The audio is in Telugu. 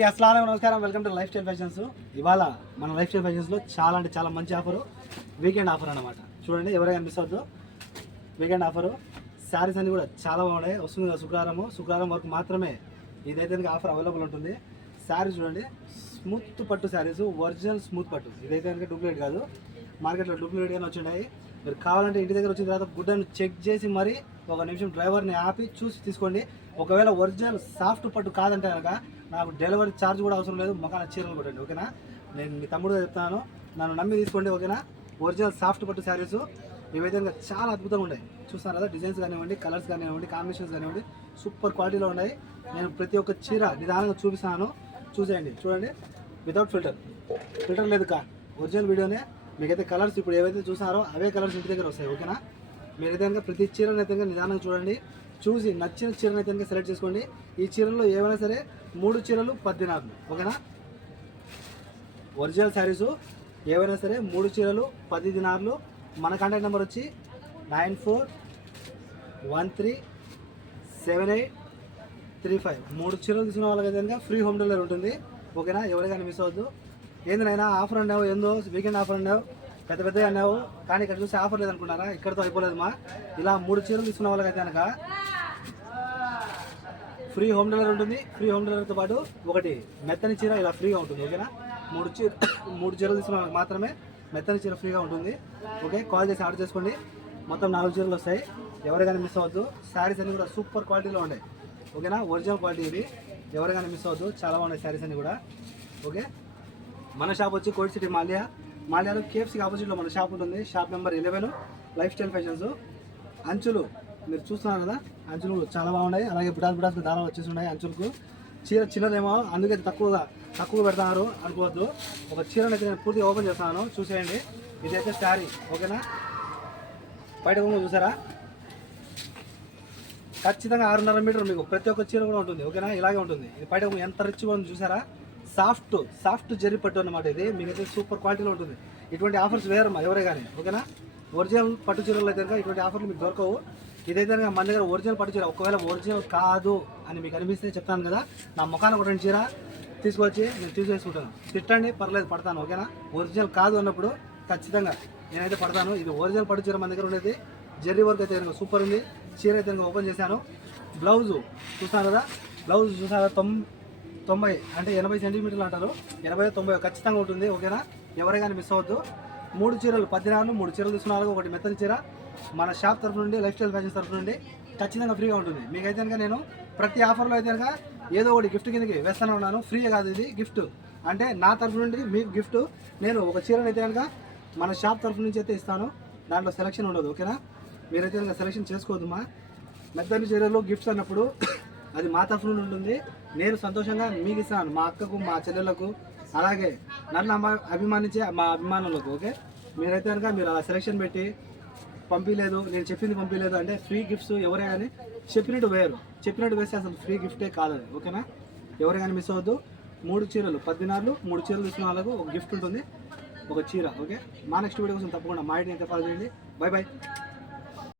అస్సలాము నమస్కారం, welcome to life style fashions. ఇవాళ మన లైఫ్ స్టైల్ ఫ్యాషన్స్లో చాలా అంటే చాలా మంచి ఆఫరు, వీకెండ్ ఆఫర్ అన్నమాట. చూడండి, ఎవరైనా అనిపిస్తుంది వీకెండ్ ఆఫరు. శారీస్ అన్ని కూడా చాలా బాగున్నాయి. వస్తుంది కదా శుక్రవారం వరకు మాత్రమే ఇదైతే ఆఫర్ అవైలబుల్ ఉంటుంది. శారీ చూడండి, స్మూత్ పట్టు శారీస్, ఒరిజినల్ స్మూత్ పట్టు. ఇదైతే కనుక డూప్లికేట్ కాదు, మార్కెట్లో డూప్లికేట్ గానే వచ్చినాయి. మీరు కావాలంటే ఇంటి దగ్గర వచ్చిన తర్వాత గుడ్డను చెక్ చేసి మరి ఒక నిమిషం డ్రైవర్ని ఆపి చూసి తీసుకోండి. ఒకవేళ ఒరిజినల్ సాఫ్ట్ పట్టు కాదంటే కనుక నాకు డెలివరీ ఛార్జ్ కూడా అవసరం లేదు, మొక్కన చీరలు కొట్టండి, ఓకేనా? నేను మీ తమ్ముడు చెప్తాను, నన్ను నమ్మి తీసుకోండి, ఓకేనా? ఒరిజినల్ సాఫ్ట్ పట్టు శారీస్ ఇవైతే చాలా అద్భుతంగా ఉన్నాయి. చూస్తున్నారు కదా, డిజైన్స్ కానివ్వండి, కలర్స్ కానివ్వండి, కాంబినేషన్స్ కానివ్వండి, సూపర్ క్వాలిటీలో ఉన్నాయి. నేను ప్రతి ఒక్క చీర నిదానంగా చూపిస్తాను, చూసేయండి. చూడండి, వితౌట్ ఫిల్టర్ లేదు ఒరిజినల్ వీడియోనే. మీకైతే కలర్స్ ఇప్పుడు ఏవైతే చూసారో అవే కలర్స్ ఇంటి దగ్గర వస్తాయి, ఓకేనా? మీరైతే కనుక ప్రతి చీరను అయితే నిదానంగా చూడండి, చూసి నచ్చిన చీరను అయితే కనుక సెలెక్ట్ చేసుకోండి. ఈ చీరల్లో ఏమైనా సరే 3 చీరలు 10 దినార్లు, ఓకేనా? ఒరిజినల్ శారీసు ఏవైనా సరే 3 చీరలు 10 దినార్లు. మన కాంటాక్ట్ నెంబర్ వచ్చి 94137835. 3 చీరలు తీసుకున్న వాళ్ళకైతే కనుక ఫ్రీ హోమ్ డెలివరీ ఉంటుంది, ఓకేనా? ఎవరికైనా మిస్ అవ్వద్దు. ఏందైనా ఆఫర్ అన్నావు, ఏందో వీకెండ్ ఆఫర్ అన్నావు, పెద్దగా అన్నావు, కానీ ఇక్కడ చూసి ఆఫర్ లేదనుకున్నారా? ఇక్కడతో అయిపోలేదు మా. ఇలా 3 చీరలు తీసుకున్న వాళ్ళకైతే కనుక ఫ్రీ హోమ్ డెలివరీ ఉంటుంది. ఫ్రీ హోమ్ డెలివరీతో పాటు ఒకటి మెత్తని చీర ఇలా ఫ్రీగా ఉంటుంది, ఓకేనా? 3 చీరలు తీసుకున్న వాళ్ళకి మాత్రమే మెత్తని చీర ఫ్రీగా ఉంటుంది, ఓకే? కాల్ చేసి ఆర్డర్ చేసుకోండి. మొత్తం 4 చీరలు వస్తాయి, ఎవరికైనా మిస్ అవ్వద్దు. శారీస్ అన్ని కూడా సూపర్ క్వాలిటీలో ఉన్నాయి, ఓకేనా? ఒరిజినల్ క్వాలిటీ ఇది, ఎవరికైనా మిస్ అవ్వద్దు. చాలా బాగున్నాయి శారీస్ అన్ని కూడా, ఓకే? మన షాప్ వచ్చి కోట్ సిటీ మాల్యాలో కేఎఫ్సీకి ఆపోజిట్లో మన షాప్ ఉంటుంది. Shop number 11, life style fashions. అంచులు మీరు చూస్తున్నారు కదా, అంచులు చాలా బాగున్నాయి. అలాగే బుటాస్ దారాలు వచ్చేసి ఉన్నాయి అంచులకు. చీర చిన్నదేమో, అందుకే తక్కువ పెడతారు అనుకోవద్దు. ఒక చీరను అయితే నేను పూర్తిగా ఓపెన్ చేస్తాను, చూసేయండి. ఇదైతే శారీ, ఓకేనా? బయట బొమ్మ చూసారా? ఖచ్చితంగా 6.5 మీటర్ మీకు ప్రతి ఒక్క చీర కూడా ఉంటుంది, ఓకేనా? ఇలాగే ఉంటుంది. ఇది బయట బొమ్మ ఎంత రిచ్గా ఉంది చూసారా? సాఫ్ట్ జరీ పట్టు అన్నమాట. ఇది మీకైతే సూపర్ క్వాలిటీలో ఉంటుంది. ఇటువంటి ఆఫర్స్ వేరమ్మా ఎవరే కానీ, ఓకేనా? ఒరిజినల్ పట్టు చీరలు అయితే కనుక ఇటువంటి ఆఫర్లు మీకు దొరకవు. ఇదైతే కనుక మన దగ్గర ఒరిజినల్ పట్టు చీర. ఒకవేళ ఒరిజినల్ కాదు అని మీకు అనిపిస్తే చెప్తాను కదా, నా ముఖాన్ని ఒక 2 చీర తీసుకొచ్చి నేను తీసుకొచ్చుకుంటాను. తిట్టండి, పర్లేదు, పడతాను, ఓకేనా? ఒరిజినల్ కాదు అన్నప్పుడు ఖచ్చితంగా నేనైతే పడతాను. ఇది ఒరిజినల్ పట్టు చీర మన దగ్గర ఉండేది. జెర్రీ వర్క్ అయితే కనుక సూపర్ ఉంది. చీర అయితే కనుక ఓపెన్ చేశాను. బ్లౌజు చూస్తాను కదా, బ్లౌజ్ చూసారా? 90 అంటే 80 సెంటీమీటర్లు అంటారు, 80-90 ఖచ్చితంగా ఉంటుంది, ఓకేనా? ఎవరైనా మిస్ అవ్వద్దు. 3 చీరలు 10 దినాలు, 3 చీరలు తీసుకున్నారు, ఒకటి మెత్తని చీర మన షాప్ తరఫు నుండి, లైఫ్ స్టైల్ ఫ్యాషన్ తరఫు నుండి ఖచ్చితంగా ఫ్రీగా ఉంటుంది. మీకైతే కనుక నేను ప్రతి ఆఫర్లో అయితే కనుక ఏదో ఒకటి గిఫ్ట్ కిందకి వేస్తూనే ఉన్నాను. ఫ్రీ కాదు, ఇది గిఫ్ట్. అంటే నా తరఫు నుండి మీకు గిఫ్ట్. నేను ఒక చీరను అయితే కనుక మన షాప్ తరఫు నుంచి అయితే ఇస్తాను, దాంట్లో సెలెక్షన్ ఉండదు, ఓకేనా? మీరైతే కనుక సెలెక్షన్ చేసుకోవద్దు. మా మెత్తని చీరలు గిఫ్ట్స్ అన్నప్పుడు అది మా తరఫు నుండి ఉంటుంది. నేను సంతోషంగా మీకు ఇస్తాను, మా అక్కకు, మా చెల్లెళ్ళకు, అలాగే నన్ను అభిమానించే మా అభిమానులకు, ఓకే? మీరైతే కనుక మీరు అలా సెలెక్షన్ పెట్టి పంపించలేదు, నేను చెప్పింది పంపించలేదు అంటే ఫ్రీ గిఫ్ట్స్ ఎవరే కానీ చెప్పినట్టు వేస్తే అసలు ఫ్రీ గిఫ్టే కాదు అది, ఓకేనా? ఎవరే కానీ మిస్ అవ్వద్దు. 3 చీరలు 10 దినార్లు, 3 చీరలు తీసుకున్న వాళ్ళకు ఒక గిఫ్ట్ ఉంటుంది, ఒక చీర, ఓకే? మా నెక్స్ట్ వీడియో కోసం తప్పకుండా మా ఐడిని అయితే ఫాలో చేయండి. బై.